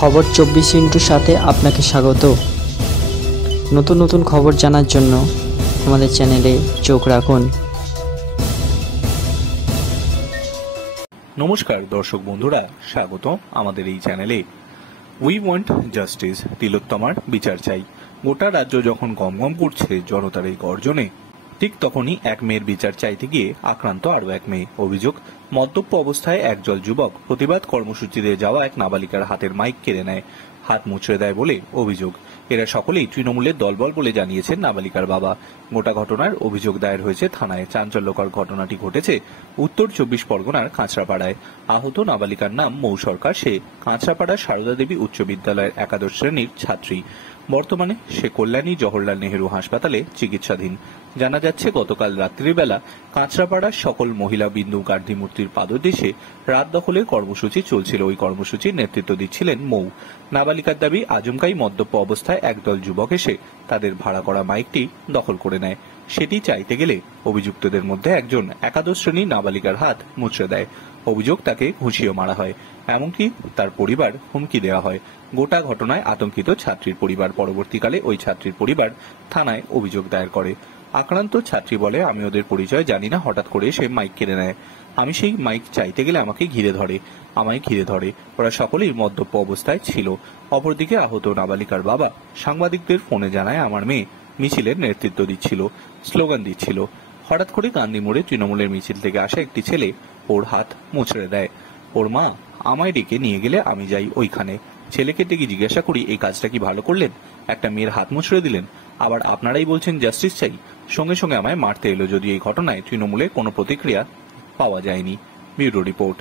খবর 24 সাথে আপনাকে স্বাগত। নতুন নতুন খবর জানার জন্য আমাদের চ্যানেলে চোখ রাখুন। নমস্কার দর্শক বন্ধুরা, স্বাগত আমাদের এই চ্যানেলে। উই ওয়ান্ট জাস্টিস, তিলোত্তমার বিচার চাই। গোটা রাজ্য যখন গমগম করছে জনতার এই গর্জনে, ঠিক তখনই এক মেয়ের বিচার চাইতে গিয়ে আক্রান্ত আরও এক মেয়ে। অভিযোগ, মদ্যপ অবস্থায় একদল যুবক প্রতিবাদ কর্মসূচিতে যাওয়া এক নাবালিকার হাতের মাইক কেড়ে নেয়, হাত মুচড়ে দেয় বলে অভিযোগ। এরা সকলেই তৃণমূলের দলবল বলে জানিয়েছেন নাবালিকার বাবা। গোটা ঘটনার অভিযোগ দায়ের হয়েছে থানায়। চাঞ্চল্যকর ঘটনাটি ঘটেছে উত্তর 24 পরগনার কাঁচরাপাড়ায়। আহত নাবালিকার নাম মৌ সরকার। সে কাঁচরাপাড়া সারদা দেবী উচ্চ বিদ্যালয়ের একাদশ শ্রেণীর ছাত্রী। বর্তমানে সে কল্যাণী জওহরলাল নেহেরু হাসপাতালে চিকিৎসাধীন। জানা যাচ্ছে, গতকাল রাত্রিবেলা কাঁচরাপাড়ার সকল মহিলা বিন্দু গান্ধী মূর্তির পাদদেশে রাত দখলের কর্মসূচি চলছিল। ওই কর্মসূচির নেতৃত্ব দিচ্ছিলেন মৌ। নাবালিকার দাবি, আচমকাই মদ্যপ অবস্থায় একদল যুবক এসে তাদের ভাড়া করা মাইকটি দখল করে নেয়। সেটি চাইতে গেলে অভিযুক্তদের মধ্যে একজন একাদশ শ্রেণীর নাবালিকার হাত মুচড়ে দেয়। অভিযোগ, তাকে ঘুষিও মারা হয়, এমনকি তার পরিবার হুমকি দেওয়া হয়। গোটা ঘটনায় আতঙ্কিত ছাত্রীর পরিবার। পরবর্তীকালে ওই ছাত্রীর পরিবার থানায় অভিযোগ দায়ের করে। আক্রান্ত ছাত্রী বলে, আমি ওদের পরিচয় জানি না, হঠাৎ করে সে মাইক কেড়ে নেয়। আমি সেই মাইক চাইতে গেলে আমায় ঘিরে ধরে। ওরা সকলেই মদ্যপ অবস্থায় ছিল। অপরদিকে আহত নাবালিকার বাবা সাংবাদিকদের ফোনে জানায়, আমার মেয়ে মিছিলের নেতৃত্ব দিচ্ছিল, স্লোগান দিচ্ছিল। হঠাৎ করে গান্ধী মোড়ে তৃণমূলের মিছিল থেকে আসা একটি ছেলে ওর হাত মুচড়ে দেয়। ওর মা আমায় ডেকে নিয়ে গেলে আমি যাই ওইখানে। ছেলেকে ডেকে জিজ্ঞাসা করি, এই কাজটা কি ভালো করলেন? একটা মেয়ের হাত মুচড়ে দিলেন, আবার আপনারাই বলছেন জাস্টিস চাই। সঙ্গে সঙ্গে আমায় মারতে এলো। যদি এই ঘটনায় তৃণমূলের কোনো প্রতিক্রিয়া পাওয়া যায়নি। Bureau report.